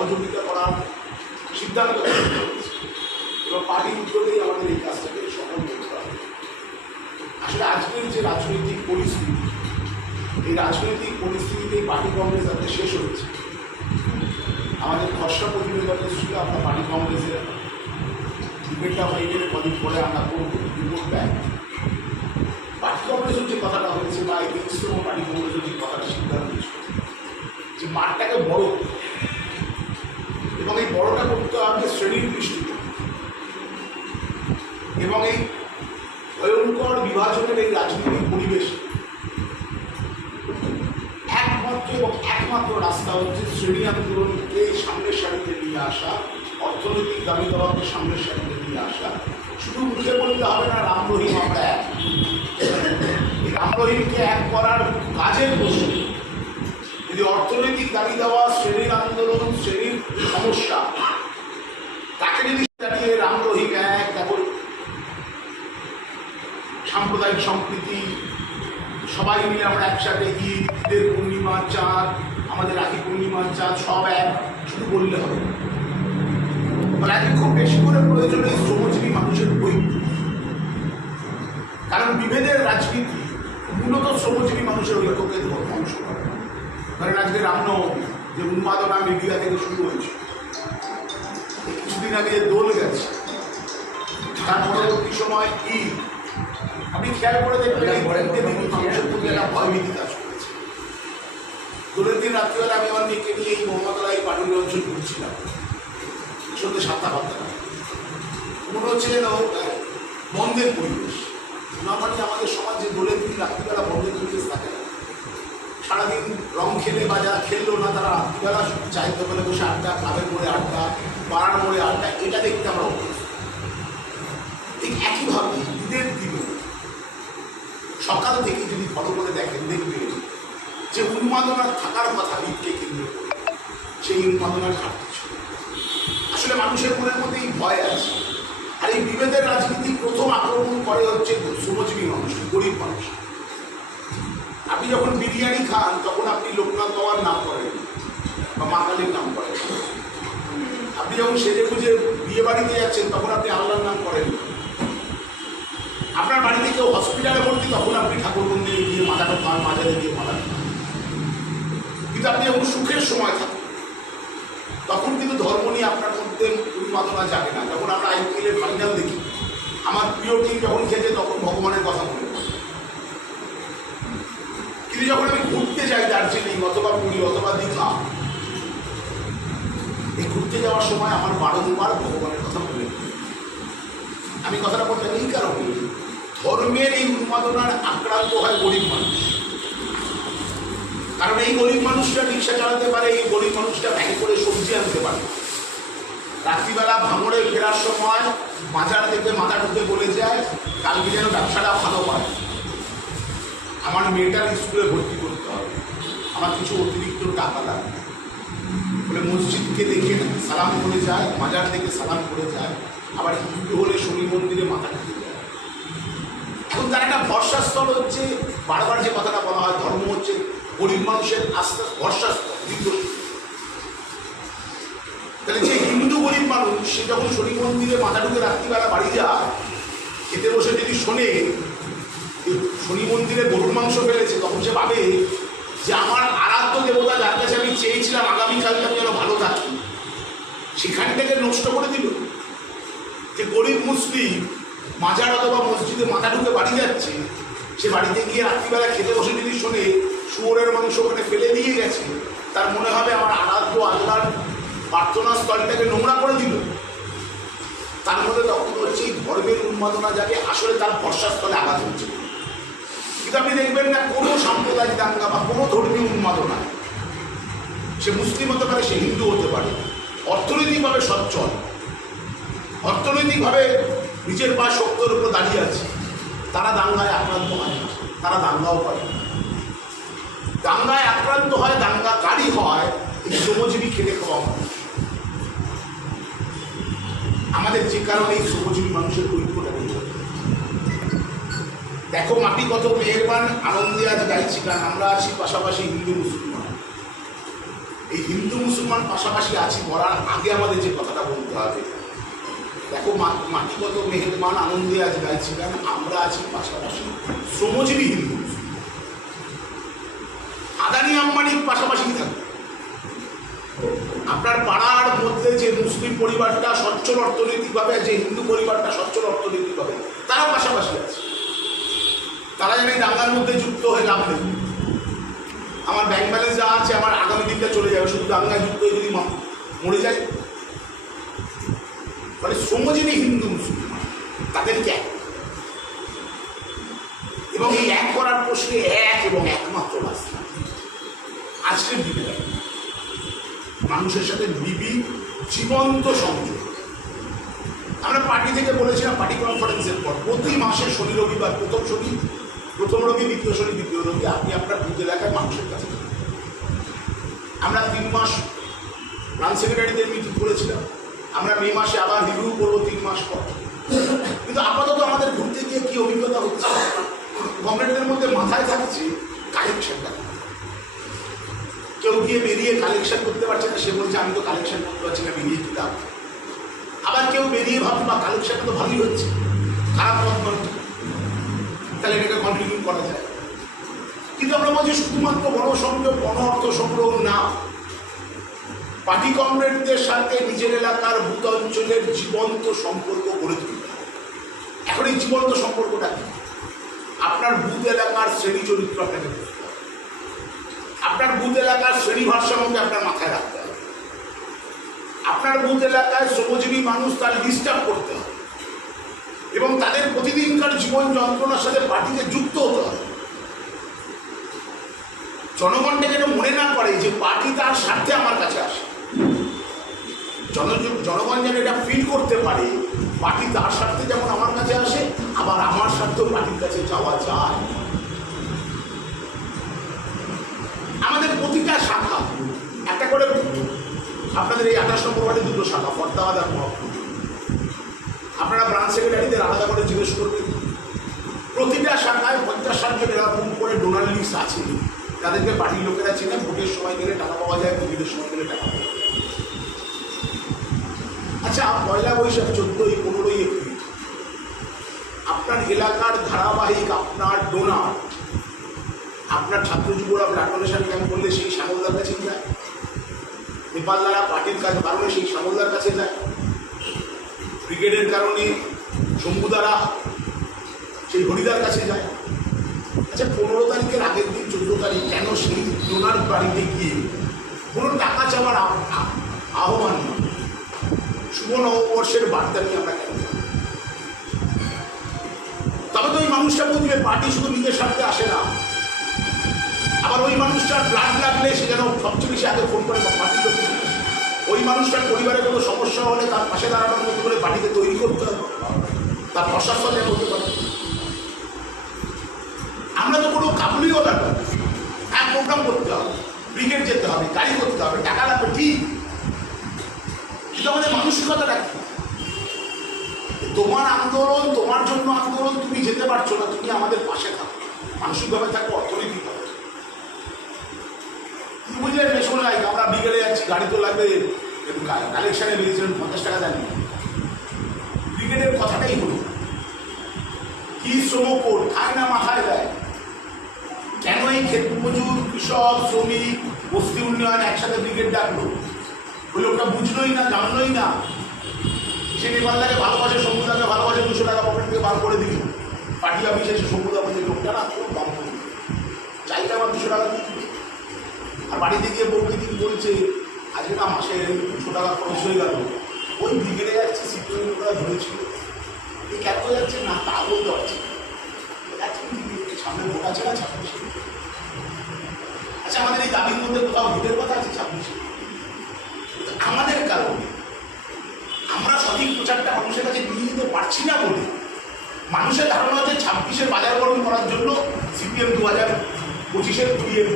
সহযোগিতা করার সিদ্ধান্ত এবং পার্টি উদ্যোগেই আমাদের এই কাজটাকে সফল করতে হবে। আসলে আজকের যে রাজনৈতিক পরিস্থিতি, এই রাজনৈতিক পরিস্থিতিতে পার্টি কংগ্রেস আজকে শেষ হয়েছে। আমাদের খসড়া প্রতিবেদন ছিল আমরা পার্টি কংগ্রেসের ডিবেটটা ফাইভের কদিন পরে আমরা করব রিপোর্ট ব্যাক। পার্টি কংগ্রেসের যে কথাটা হয়েছে বা এই পার্টি কংগ্রেসের যে কথাটা সিদ্ধান্ত যে মাঠটাকে বড়। এবং এই বড়টা করতে হবে শ্রেণির দৃষ্টিতে। এবং এই ভয়ঙ্কর বিভাজনের এই রাজনৈতিক পরিবেশে একমাত্র এবং একমাত্র রাস্তা হচ্ছে শ্রেণি আন্দোলনকে সামনের সারিতে নিয়ে আসা, অর্থনৈতিক দাবি দাবাকে সামনের সারিতে নিয়ে আসা। শুধু মুখে বলতে হবে না, রাম রহিম আমরা এক। রাম রহিমকে এক করার কাজের প্রশ্ন যদি অর্থনৈতিক দাবি দেওয়া, শ্রেণির আন্দোলন, শ্রেণির সমস্যা, তাকে যদি দাঁড়িয়ে রাম রহিম এক দেখো, সাম্প্রদায়িক সম্প্রীতি, সবাই মিলে আমরা একসাথে ঈদ, ঈদের পূর্ণিমার চাঁদ, আমাদের রাখি পূর্ণিমার চাঁদ, সব এক, শুধু বললে হবে। খুব বেশি করে প্রয়োজন এই শ্রমজীবী মানুষের ঐক্য কারণ বিভেদের রাজনীতি মূলত শ্রমজীবী মানুষের ঐক্যকে ধ্বংস করে ধরেন আজকে রামনবমী, যে উন্মাদনা মিডিয়া থেকে শুরু হয়েছে। কিছুদিন আগে যে দোল গেছে। তার পরবর্তী সময় ঈদ আপনি খেয়াল করে দেখবেন ভয়ভীতি কাজ করেছে। দোলের দিন রাত্রিবেলা আমি আমার মেয়েকে নিয়ে এই মোহাম্মদরা পাটুলি অঞ্চল ঘুরছিলাম। সন্ধ্যে সাতটা বার্তা মনে হচ্ছে যেন বন্ধের পরিবেশ। আমাদের সমাজে দোলের দিন রাত্রিবেলা বন্ধের পরিবেশ থাকে না। সারাদিন রং খেলে বা যারা খেললো না, তারা রাত্রিবেলা চাইতে বলে বসে আড্ডা, ক্লাবের মোড়ে আড্ডা, পাড়ার মোড়ে আড্ডা, এটা দেখতে আমরা অভ্যস্ত। ঠিক একইভাবে ঈদের দিনে সকাল থেকে যদি ফলো করে দেখেন, দেখবেন যে উন্মাদনা থাকার কথা ঈদকে কেন্দ্র করে। সেই উন্মাদনার ঘাটতি ছিল। আসলে মানুষের মনের মধ্যে এই ভয় আছে। আর এই বিভেদের রাজনীতি প্রথম আক্রমণ করে হচ্ছে শ্রমজীবী মানুষ, গরিব মানুষ। আপনি যখন বিরিয়ানি খান, তখন আপনি লোকনাথ বাবার নাম করেন, বা মা কালীর নাম করেন। আপনি যখন সেজে খুঁজে বিয়ে বাড়িতে যাচ্ছেন, তখন আপনি আল্লাহর নাম করেন। আপনার বাড়িতে কেউ হসপিটালে ভর্তি, তখন আপনি ঠাকুর মন্দিরে গিয়ে মাথাটা খান মাজারে গিয়ে মাথা কিন্তু আপনি যখন সুখের সময় থাকেন, তখন কিন্তু ধর্ম নিয়ে আপনার মধ্যে উন্মাদনা যাবে না। যখন আমরা আইপিএলের ফাইনাল দেখি, আমার প্রিয় টিম যখন খেলছে, তখন ভগবানের কথা পড়ে। কিন্তু যখন আমি ঘুরতে যাই দার্জিলিং অথবা পুরী অথবা দীঘা, এই ঘুরতে যাওয়ার সময় আমার বারংবার ভগবানের কথা পড়ে। আমি কথাটা বললাম এই কারণে, ধর্মের এই উন্মাদনার আক্রান্ত হয় গরিব মানুষ। কারণ এই গরিব মানুষটা রিক্সা চালাতে পারে, এই গরিব মানুষটা ব্যাগে করে সবজি আনতে পারে। রাত্রিবেলা ভাঙড়ে ফেরার সময় বাজার থেকে মাথা ঢুকে বলে যায়, কালকে যেন ব্যবসাটা ভালো হয়। আমার মেয়েটার স্কুলে ভর্তি করতে হবে। আমার কিছু অতিরিক্ত টাকা লাগবে। বলে মসজিদকে দেখে সালাম করে যায় মাজার থেকে সালাম করে যায়, আবার হিন্দু হলে শনি মন্দিরে মাথা ঢুকে যায়। এখন তার একটা ভরসাস্থল হচ্ছে, বারবার যে কথাটা বলা হয়, ধর্ম হচ্ছে গরিব মানুষের আস্থা, ভরসাস্থল তাহলে যে হিন্দু গরিব মানুষ, সে যখন শনি মন্দিরে মাথা ঢুকে রাত্রিবেলা বাড়ি যায়, খেতে বসে যদি শোনে শনি মন্দিরে গরুর মাংস ফেলেছে, তখন সে ভাবে যে আমার আরাধ্য দেবতা যার কাছে আমি চেয়েছিলাম আগামীকালকে আমি যেন ভালো থাকি। থেকে নষ্ট করে দিল। যে গরিব মুসলিম মাজার অথবা মসজিদে মাথা ঢুকে বাড়ি যাচ্ছে, সে বাড়িতে গিয়ে রাত্রিবেলা খেতে বসে যদি শোনে শুয়োরের মাংস ওখানে ফেলে দিয়ে গেছে। তার মনে হবে আমার আরাধ্য আল্লাহর প্রার্থনা স্থলটাকে নোংরা করে দিল। তার মধ্যে তখন হচ্ছে এই ধর্মের উন্মাদনা যাকে আসলে তার ভরসাস্থলে আঘাত হচ্ছে কিন্তু আপনি দেখবেন না, কোনো সাম্প্রদায়িক দাঙ্গা বা কোনো ধর্মীয় উন্মাদনা, সে মুসলিম হতে পারে সে হিন্দু হতে পারে, অর্থনৈতিকভাবে সচ্ছল, অর্থনৈতিকভাবে নিজের পা শক্তর উপর দাঁড়িয়ে আছে, তারা দাঙ্গায় আক্রান্ত হয়, তারা দাঙ্গাও করে। দাঙ্গায় আক্রান্ত হয়, দাঙ্গাকারী হয়, এই শ্রমজীবী খেটে খাওয়া আমাদের যে কারণে এই শ্রমজীবী মানুষের ঐক্যটা দেখো মাটি কত মেহেরবান, আনন্দে আজ গাইছি গান আমরা আছি পাশাপাশি হিন্দু মুসলমান। এই হিন্দু মুসলমান পাশাপাশি আছি বলার আগে আমাদের যে কথাটা বলতে হবে। দেখো মা- মাটিগত মেহেরমান আনন্দে আজ গাইছিলেন আমরা আছি পাশাপাশি শ্রমজীবী হিন্দু আদানি আম্বানির পাশাপাশি থাকবে? আপনার পাড়ার মধ্যে যে মুসলিম পরিবারটা সচ্ছল অর্থনৈতিকভাবে যে হিন্দু পরিবারটা সচ্ছল অর্থনৈতিকভাবে তারা পাশাপাশি আছে। তারা যেন এই দাঙ্গার মধ্যে যুক্ত হয়ে লাভ নেই। আমার ব্যাংক ব্যালেন্স যা আছে, আমার আগামী দিনটা চলে যাবে। শুধু দাঙ্গায় যুক্ত হয়ে যদি মরে যায়। মানে শ্রমজীবী হিন্দু মুসলমান তাদেরকে এক। এবং এই এক করার প্রশ্নে এক এবং একমাত্র রাস্তা। আজকের দিনে মানুষের সাথে নিবিড় জীবন্ত সংযোগ। আমরা পার্টি থেকে বলেছিলাম, পার্টি কনফারেন্সের পর। প্রতি মাসে শনি, রবিবার প্রথম শনি প্রথম রবি দ্বিতীয় শনি, দ্বিতীয় রবি আপনি আপনার বুথ এলাকায় মানুষের কাছে আমরা তিন মাস প্রাণ সেক্রেটারিদের মিটিং করেছিলাম। আমরা মে মাসে আবার রিভিউ করব তিন মাস পর। কিন্তু আপাতত আমাদের ঘুরতে গিয়ে কি অভিজ্ঞতা হচ্ছে? কমরেডদের মধ্যে মাথায় থাকছে কালেকশনটা কেউ গিয়ে বেরিয়ে কালেকশন করতে পারছে না, সে বলছে, আমি তো কালেকশন করতে পারছি না, বেরিয়ে কি লাভ আবার কেউ বেরিয়ে ভাবছে, বা কালেকশনটা তো ভালোই হচ্ছে। খারাপ পথ নয়। তো। তাহলে এটাকে কন্টিনিউ করা যায়। কিন্তু আমরা বলছি শুধুমাত্র গণসংযোগ গণ অর্থ সংগ্রহ না। পার্টি কমরেডদের সাথে নিজের এলাকার ভূত অঞ্চলের জীবন্ত সম্পর্ক গড়ে তুলতে। এখন এই জীবন্ত সম্পর্কটা কি? আপনার ভূত এলাকার শ্রেণি চরিত্র আপনাকে আপনার বুথ এলাকার শ্রেণি ভারসাম্যকে আপনার মাথায় রাখতে হবে। আপনার বুথ এলাকায় শ্রমজীবী মানুষ তার ডিস্টার্ব করতে হবে। এবং তাদের প্রতিদিনকার জীবন যন্ত্রণার সাথে পার্টিতে যুক্ত হতে হবে। জনগণকে যেন মনে না করে যে পার্টি তার স্বার্থে আমার কাছে আসে। জন জনগণ যেন এটা ফিল করতে পারে, পার্টি তার স্বার্থে যেমন আমার কাছে আসে, আবার আমার স্বার্থেও পার্টির কাছে যাওয়া যায়। আমাদের প্রতিটা শাখা, একটা করে আপনাদের এই আঠাশ নম্বর ওয়ার্ডে দুটো শাখা ফর্দাবাদ আর মহকুম আপনারা ব্রাঞ্চ সেক্রেটারিদের আলাদা করে জিজ্ঞেস করবেন। প্রতিটা শাখায় পঞ্চাশ ষাট এরকম করে ডোনার লিস্ট আছে। তাদেরকে পার্টির লোকেরা চেনে, ভোটের সময় গেলে টাকা পাওয়া যায় কোভিডের সময় গেলে টাকা পাওয়া যায়। আচ্ছা পয়লা বৈশাখ চোদ্দই, পনেরোই এপ্রিল। আপনার এলাকার ধারাবাহিক আপনার ডোনার আপনার ছাত্র যুবরা ব্লাড ক্যাম্প করলে সেই শ্যামলদার কাছে যায়। নেপালদারা পার্টির কাজ কারণে সেই শ্যামলদার কাছে যায়। ব্রিগেডের কারণে শম্ভুদারা সেই হরিদার কাছে যায়। আচ্ছা পনেরো তারিখের আগের দিন, চোদ্দ তারিখ, কেন সেই ডোনার বাড়িতে গিয়ে কোনো টাকা চাওয়ার আহ- আহ- আহ্বান শুভ নববর্ষের বার্তা নিয়ে আমরা কেন? তবে তো ওই মানুষটা বুঝবে পার্টি শুধু নিজের স্বার্থে আসে না। আবার ওই মানুষটার ব্লাড লাগলে সে যেন সবচেয়ে বেশি আগে ফোন করে পার্টির লোক ওই মানুষটার পরিবারে কোনো সমস্যা হলে তার পাশে দাঁড়ানোর মতো করে পার্টিকে তৈরি করতে হবে। তার প্রশাসন হতে পারে আমরা তো কোনো কাবুলিও না এক প্রোগ্রাম করতে হবে, ব্রিগেড যেতে হবে, গাড়ি করতে হবে, টাকা লাগবে, ঠিক। কিন্তু আমাদের মানসিকতা কি তোমার আন্দোলন, তোমার জন্য আন্দোলন, তুমি যেতে পারছ না, তুমি আমাদের পাশে থাকো। মানসিকভাবে থাকো অর্থনৈতিকভাবে তুমি বুঝলেন মেশন আমরা বিকেলে যাচ্ছি, গাড়ি তো লাগবে। একটু কালেকশানে বেরিয়েছিলেন পঞ্চাশ টাকা দেন ব্রিগেডের কথাটাই হলো, কি শ্রম কোড, খায় না মাথায় দেয়? কেন এই মজুর, কৃষক, শ্রমিক, বস্তি উন্নয়ন একসাথে ব্রিগেড ডাকলো? ওই লোকটা বুঝলোই না, জানলোই না। সে নেপালদাকে ভালোবাসে সমুদাকে ভালোবাসে, দুশো টাকা পকেট থেকে বার করে দিল। পার্টি অফিসে এসে সমুদা বলছে লোকটা না খুব কম। চাইলে আমার দুশো টাকা দিয়ে আর বাড়িতে গিয়ে বউকে দিন বলছে, আজকে না মাসে দুশো টাকা খরচ হয়ে গেল। ওই ব্রিগেডে যাচ্ছে, সিপিএম ধরেছিল। এই কেন যাচ্ছে না, তা বলতে পারছি সামনে ভোট আছে না ছাব্বিশে? আচ্ছা আমাদের এই দাবির মধ্যে কোথাও ভোটের কথা আছে ছাব্বিশে? আমাদের কারণে আমরা সঠিক প্রচারটা মানুষের কাছে নিয়ে যেতে পারছি না বলে মানুষের ধারণা হচ্ছে ছাব্বিশের বাজার বাজারকরণ করার জন্য সিপিএম দু হাজার পঁচিশের দুইয়ের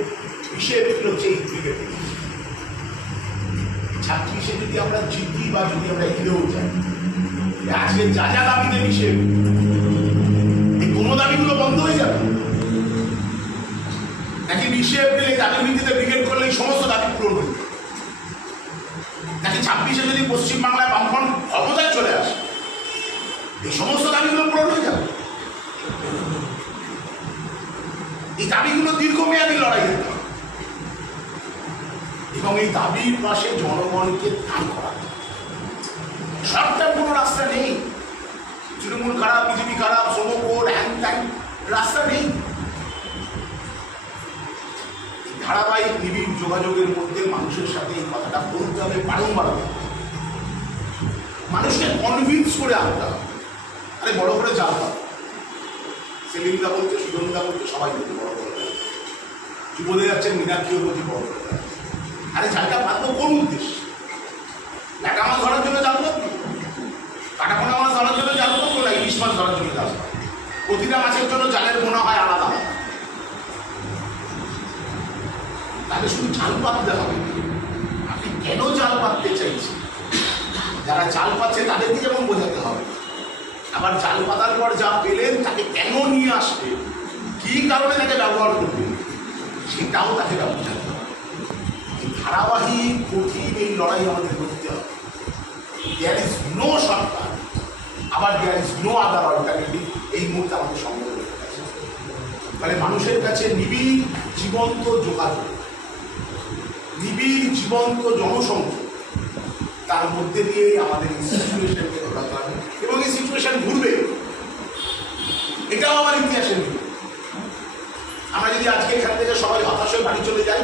এপ্রিল হচ্ছে এই ব্রিগেড ছাব্বিশে যদি আমরা জিতি বা যদি আমরা হেরেও যাই আজকে যা যা দাবিতে বিশে এই কোনো দাবিগুলো বন্ধ হয়ে যাবে। নাকি বিশে এপ্রিল এই ভিত্তিতে ব্রিগেড করলে সমস্ত দাবি পূরণ হয়ে নাকি ছাব্বিশে যদি পশ্চিমবাংলায় বামফ্রন্ট ক্ষমতায় চলে আসে, এই সমস্ত দাবিগুলো পূরণ হয়ে যাবে? এই দাবিগুলো দীর্ঘমেয়াদী লড়াই হতে এবং এই দাবির পাশে জনগণকে ত্যাগ করা সবটার কোনো রাস্তা নেই। তৃণমূল খারাপ বিজেপি খারাপ সমকোট হ্যাং ত্যাং, রাস্তা নেই। ধারাবাহিক নিবিড় যোগাযোগের মধ্যে মানুষের সাথে এই কথাটা বলতে হবে বারংবার। মানুষকে কনভিন্স করে আনতে হবে। আরে বড় করে জাল পাবে সেলিমদা বলতে সুগন্ধা বলতে সবাই বলতে বড় করে। যুবদের যাচ্ছে মীনাক্ষীও বলতে বড় করে। আরে জালটা পাতবো কোন উদ্দেশ্যে? ল্যাটা মাছ ধরার জন্য জাল পাতবো কাটাপোনা মাছ ধরার জন্য জাল পাতবো না ইলিশ মাছ ধরার জন্য জাল প্রতিটা মাছের জন্য জালের মনে হয় আলাদা। তাহলে শুধু জাল পাততে হবে। আপনি কেন জাল পাততে চাইছেন? যারা জাল পাচ্ছে তাদেরকে যেমন বোঝাতে হবে। আবার জাল পাতার পর যা পেলেন তাকে কেন নিয়ে আসবে কি কারণে তাকে ব্যবহার করবে সেটাও তাকে এই ধারাবাহিক কঠিন এই লড়াই আমাদের করতে হবে। দেয়ার ইজ নো সরকার আবার there is no other alternative এই মুহূর্তে আমাদের সম্ভব মানে মানুষের কাছে নিবিড় জীবন্ত যোগাযোগ, নিবিড় জীবন্ত জনসংখ্যা তার মধ্যে দিয়ে আমাদের এই সিচুয়েশনকে ঘোরাতে হবে এবং এই সিচুয়েশন ঘুরবে। এটাও আমার ইতিহাসে নেই আমরা যদি আজকে এখান থেকে সবাই হতাশ হয়ে বাড়ি চলে যাই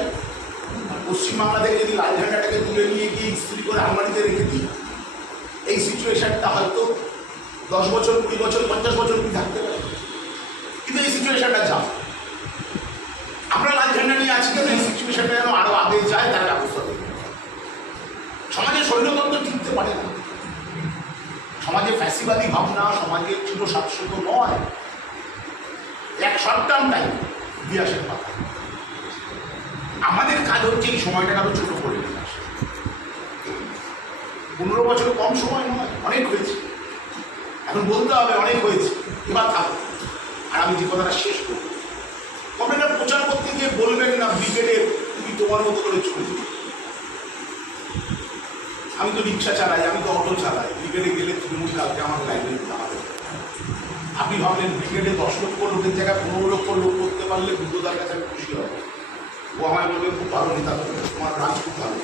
পশ্চিমবাংলা যদি লাল ঝান্ডাটাকে তুলে নিয়ে গিয়ে ইস্ত্রি করে আলমারিতে রেখে দিই, এই সিচুয়েশনটা হয়তো দশ বছর, কুড়ি বছর, পঞ্চাশ বছর অব্দি থাকতে পারে। কিন্তু এই সিচুয়েশনটা যা আমরা লাল ঝান্ডা নিয়ে আছি কেন? এই সিচুয়েশনটা যেন আরও আগে যায়, তার ব্যবস্থা করবে সমাজে শৈলতন্ত্র টিকতে পারে না। সমাজে ফ্যাসিবাদী ভাবনা, সমাজে চির শাশ্বত নয়। এক শর্ট টার্ম টাইম ইতিহাসের পাতা আমাদের কাজ হচ্ছে এই সময়টাকে আরও ছোট করে নিয়ে আসা পনেরো বছর কম সময় নয়, অনেক হয়েছে। এখন বলতে হবে অনেক হয়েছে, এবার থাকো। আর আমি যে কথাটা শেষ করব। কমরেডরা প্রচার করতে গিয়ে বলবেন না ব্রিগেডে তুমি তোমার মতো করে যাবে আমি তো রিক্সা চালাই, আমি তো অটো চালাই। ব্রিগেডে গেলে তৃণমূল কালকে আমার লাইনে দিতে হবে। আপনি ভাবলেন ব্রিগেডে দশ লক্ষ লোকের জায়গায় পনেরো লক্ষ লোক করতে পারলে বুদ্ধদার কাছে আমি খুশি হব। ও আমায় বলবে খুব ভালো নেতা তুমি, তোমার রাজ খুব ভালো।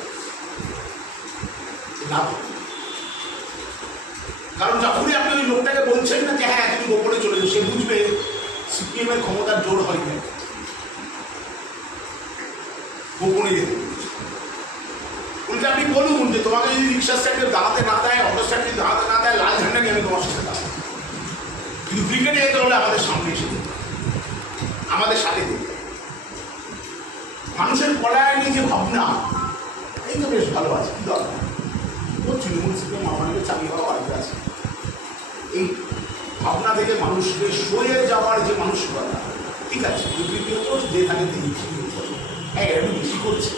কারণ যখনই আপনি ওই লোকটাকে বলছেন না যে হ্যাঁ তুমি গোপনে চলে সে বুঝবে সিপিএম এর ক্ষমতার জোর হয় না গোপনে যেতে বলছে। আপনি বলুন যে তোমাকে যদি রিক্সা স্ট্যান্ডে দাঁড়াতে না দেয় অটো স্ট্যান্ডে দাঁড়াতে না দেয় লাল ঝান্ডা নিয়ে আমি তোমার সাথে দাঁড়াবো। কিন্তু ক্রিকেটে যেতে হলে আমাদের সামনে এসে যেতে হবে। আমাদের সাথে যেতে হবে। মানুষের পলায়নে যে ভাবনা, এই তো বেশ ভালো আছে, কি দরকার? ও তৃণমূল সিপিএম আমাদের চাকরি হওয়া বাড়িতে আছে। এই ভাবনা থেকে মানুষকে সয়ে যাওয়ার যে মানসিকতা, ঠিক আছে দ্বিতীয়ত যে থাকে তিনি কি হ্যাঁ একটু বেশি করছে।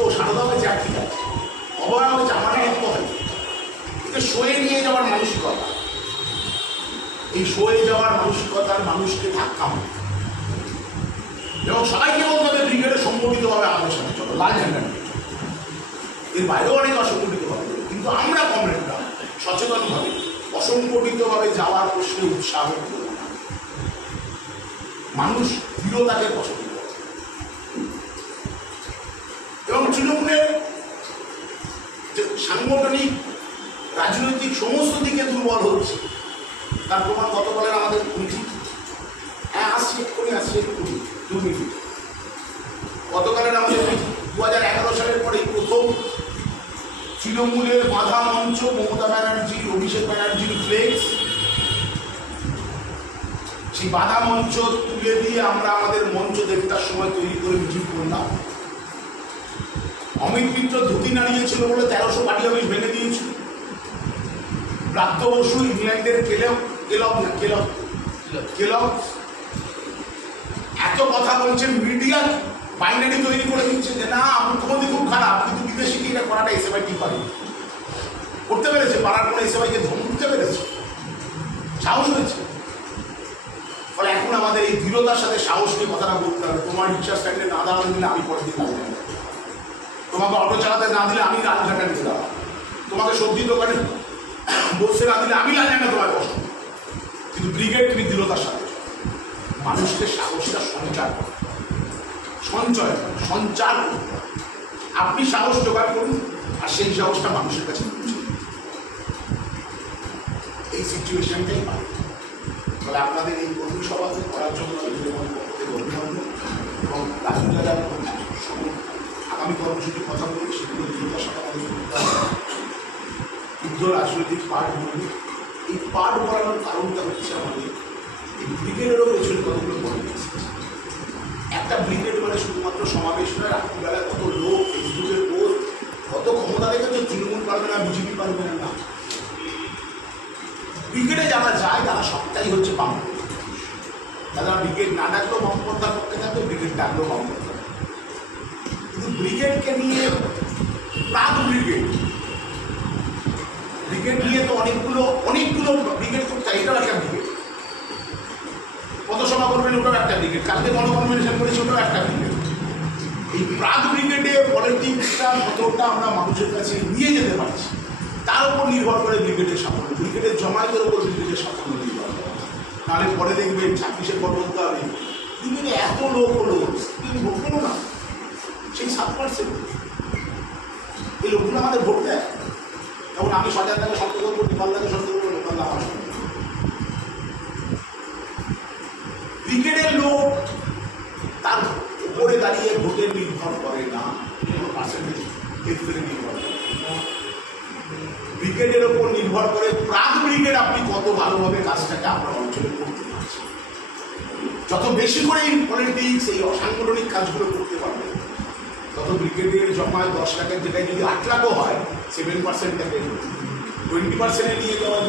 ও সারদা হয়েছে আর ঠিক আছে অবহেলা হয়েছে আমার মতো হয় কিন্তু সয়ে নিয়ে যাওয়ার মানসিকতা। এই সয়ে যাওয়ার মানসিকতার মানুষকে ধাক্কা মারে এবং সবাইকে বলতে হবে ব্রিগেডে সংগঠিতভাবে আমাদের সাথে চলো। লাল ঝান্ডা এর বাইরেও অনেক অসংগঠিত হবে। কিন্তু আমরা কমরেডরা সচেতনভাবে অসংগঠিতভাবে যাওয়ার প্রশ্নে উৎসাহ। মানুষ দৃঢ়তাকে পছন্দ করে। এবং তৃণমূলের যে সাংগঠনিক, রাজনৈতিক সমস্ত দিকে দুর্বল হচ্ছে, তার প্রমাণ গতকালের আমাদের মিটিং হ্যাঁ আসছি, এক্ষুনি আসছি, এক্ষুনি। দু মিনিট গতকালের আমাদের দু হাজার এগারো সালের পরেই প্রথম তৃণমূলের বাধা মঞ্চ মমতা ব্যানার্জি, অভিষেক ব্যানার্জির ফ্লেক্স সেই বাধা মঞ্চ তুলে দিয়ে আমরা আমাদের মঞ্চ দেবতার সময় তৈরি করে মিটিং করলাম। অমিত মিত্র ধুতি নাড়িয়েছিল বলে তেরোশো পার্টি অফিস ভেঙে দিয়েছিল। প্রাপ্ত বসু ইংল্যান্ডের কেলক কেলক কেলক কেলক এত কথা বলছেন মিডিয়া বাইনারি তৈরি করে দিচ্ছে যে, না মুখ্যমন্ত্রী খুব খারাপ। কিন্তু বিদেশি কি এটা করাটা এসএফআই ঠিক পারে করতে পেরেছে, পাড়ার কোনো এসএফআইকে ধমক দিতে পেরেছে? সাহস হয়েছে। ফলে এখন আমাদের এই দৃঢ়তার সাথে সাহস নিয়ে কথাটা বলতে হবে। তোমার রিক্সা স্ট্যান্ডে না দাঁড়ানো দিলে আমি পরে দিন তোমাকে অটো চালাতে না দিলে আমি ঝাঁটা নিতে দেওয়া তোমাকে সবজি দোকানে বসে না দিলে আমি ঝাঁটা তোমায় বসো কিন্তু ব্রিগেড তুমি দৃঢ়তার সাথে। মানুষকে সাহসটা সঞ্চার করো সঞ্চয়, সঞ্চার। আপনি সাহস জোগাড় করুন, আর সেই সাহসটা মানুষের কাছে এই সিচুয়েশনটাই পাই তাহলে আপনাদের এই কর্মী সভাকে করার জন্য অভিনন্দন এবং রাজু যারা আগামী কর্মসূচি কথা বলবে, সেগুলো দৃঢ়তার সাথে আমাদের রাজনৈতিক পাঠ বলবে এই পাঠ করানোর কারণটা হচ্ছে আমাদের ব্রিগেডেরও কতগুলো আছে একটা ব্রিগেড মানে শুধুমাত্র সমাবেশ নয় রাত্রিবেলায় কত লোক, ফেসবুকের পোস্ট, কত ক্ষমতা দেখে তো তৃণমূল পারবে না, বিজেপি পারবে না। ব্রিগেডে যারা যায়, তারা সবটাই হচ্ছে বামপন্থী তারা ব্রিগেড না ডাকলেও বামপন্থার পক্ষে থাকবে, ব্রিগেড ডাকলেও বামপন্থা কিন্তু ব্রিগেডকে নিয়ে প্রাগ ব্রিগেড ব্রিগেড নিয়ে তো অনেকগুলো অনেকগুলো ব্রিগেড করতে এটাও একটা ব্রিগেড পথসভা করবেন ওটাও একটা ব্রিগেড কালকে গণকনভেনশন করেছে ওটাও একটা ব্রিগেড এই প্রাগ ব্রিগেডে পলিটিক্সটা কতটা আমরা মানুষের কাছে নিয়ে যেতে পারছি, তার উপর নির্ভর করে ব্রিগেডের সাফল্য, ব্রিগেডের জমায়েতের উপর ব্রিগেডের সাফল্য নির্ভর করে। নাহলে পরে দেখবেন ছাব্বিশে পর বলতে হবে ব্রিগেডে এত লোক হলো কিন্তু ভোট পেল না? সেই সাত পার্সেন্ট এই লোকগুলো আমাদের ভোট দেয়। যেমন আমি সজাগ তাকে সতর্ক করব নেপাল তাকে সতর্ক করব নেপাল আমার সঙ্গে ক্রিকেটের লোক তার উপরে দাঁড়িয়ে ভোটে নির্ভর করে না, কোনো ক্ষেত্রে নির্ভর করে ব্রিগেডের ওপর নির্ভর করে প্রাক ব্রিগেড আপনি কত ভালোভাবে কাজটাকে আপনার অঞ্চলে করতে পারছেন। যত বেশি করে এই পলিটিক্স এই অসাংগঠনিক কাজগুলো করতে পারবেন, তত ব্রিগেডের জমায় দশ লাখের জায়গায় যদি আট লাখও হয় সেভেন পার্সেন্টটাকে টোয়েন্টি পার্সেন্টে নিয়ে যাওয়া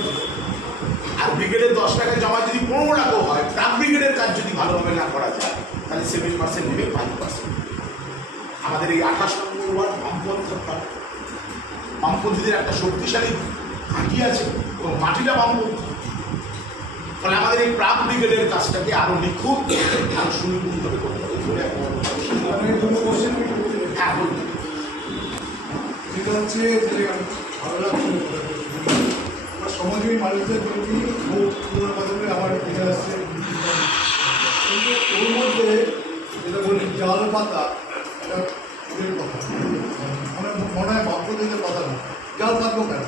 আর ব্রিগেডের দশ টাকা জমা যদি পনেরো লাখও হয় প্রাক ব্রিগেডের কাজ যদি ভালোভাবে না করা যায় তাহলে সেভেন পার্সেন্ট নেবে ফাইভ পার্সেন্ট আমাদের এই আঠাশ নম্বর ওয়ার্ড বামপন্থ বামপন্থীদের একটা শক্তিশালী ঘাঁটি আছে এবং মাটিটা বামপন্থী। ফলে আমাদের এই প্রাক ব্রিগেডের কাজটাকে আরও নিখুঁত আরও সুনিপুণভাবে করতে হবে। হ্যাঁ বলুন। যেটা হচ্ছে যে ভালো লাগছে আমার সমাজীবী মানুষদের প্রতি পুরোনো কথা আমার ফিরে আসছে? কিন্তু ওর মধ্যে যেটা বলি জাল পাতা এটা কথা মানে মনে হয় বাপ্যদের কথা না। জাল পাতবো কেন?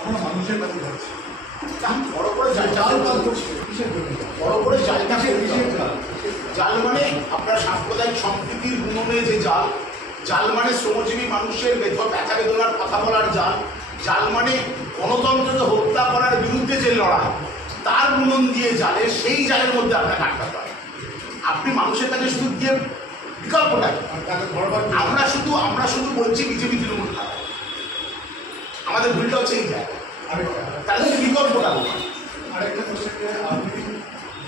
আমরা মানুষের কাছে যাচ্ছি। বড় করে জাল জাল পাতবো কিসের? জন্য? বড় করে কিসের কিসের জাল? জাল মানে আপনার সাম্প্রদায়িক সম্প্রীতির গুণমে যে জাল জাল মানে শ্রমজীবী মানুষের বেতন ব্যথা বেদনার কথা বলার জাল। জাল মানে গণতন্ত্রকে হত্যা করার বিরুদ্ধে যে লড়াই, তার গুণন দিয়ে জালে সেই জালের মধ্যে আপনাকে আটকাতে হবে। আপনি মানুষের কাছে শুধু গিয়ে বিকল্পটা আমরা শুধু আমরা শুধু বলছি বিজেপি, তৃণমূল খারাপ আমাদের ভুলটা হচ্ছে এই জায়গা তাহলে বিকল্পটা? আরেকটা যে আপনি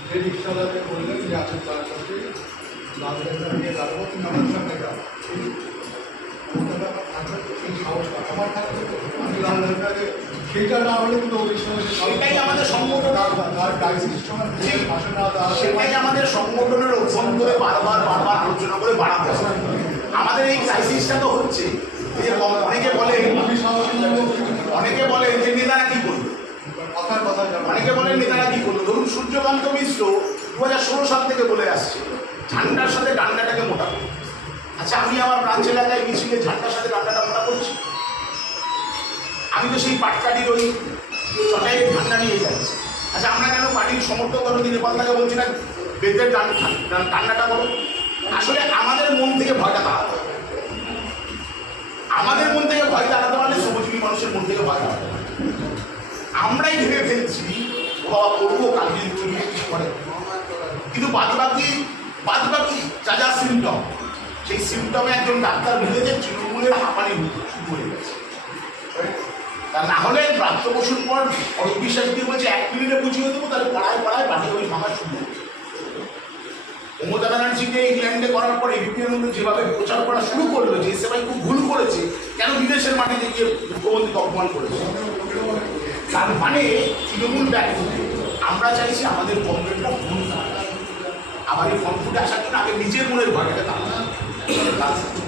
যে রিক্সাওয়ালাকে বললেন যে আপনি তার লাল নিয়ে তুমি আমার সঙ্গে যাও আমাদের এই ক্রাইসিসটা তো হচ্ছে। অনেকে বলে অনেকে বলে যে নেতারা কি করবে? কথার কথা অনেকে বলেন নেতারা কি করবে? ধরুন সূর্যকান্ত মিশ্র দু হাজার ষোলো সাল থেকে বলে আসছে, ঝান্ডার সাথে ডান্ডাটাকে মোটা আচ্ছা আমি আমার ব্রাঞ্চ এলাকায় মিছিলে ঝান্ডার সাথে ডান্ডাটা মোটা করছি। আমি তো সেই পাটকাটির ওই চটাই ঠান্ডা নিয়ে যাচ্ছি আচ্ছা আমরা কেন পার্টির সমর্থক ধরো নেপাল তাকে বলছি না বেতের ঠান্ডাটা করো আসলে আমাদের মন থেকে ভয়টা হবে আমাদের মন থেকে ভয় তাড়াতে পারলে শ্রমজীবী মানুষের মন থেকে ভয় পারে আমরাই ভেবে ফেলছি বাবা করব, কালকে কিন্তু বাদ বাকি বাদ বাকি যা যা সিমটম সেই সিমটমে একজন ডাক্তার বুঝেছে তৃণমূলের হাঁপানি শুরু হয়ে গেছে। তা না হলে প্রাপ্ত বসুর পর অরূপ বিশ্বাস দিয়ে বলছে, এক মিনিটে বুঝিয়ে দেবো, তাহলে পড়ায় পড়ায় বাকি ওই ভাঙা শুরু। মমতা ব্যানার্জিকে ইংল্যান্ডে করার পর ইউরোপিয়ান ইউনিয়ন যেভাবে প্রচার করা শুরু করল, যে সেবাই খুব ভুল করেছে, কেন বিদেশের মাটিতে গিয়ে মুখ্যমন্ত্রী অপমান করেছে? তার মানে তৃণমূল ব্যর্থ আমরা চাইছি আমাদের কমরেডরা ফোন আবার এই ফোন ফুটে আসার জন্য আগে নিজের মনের ভয়টাকে তাড়াতে হবে।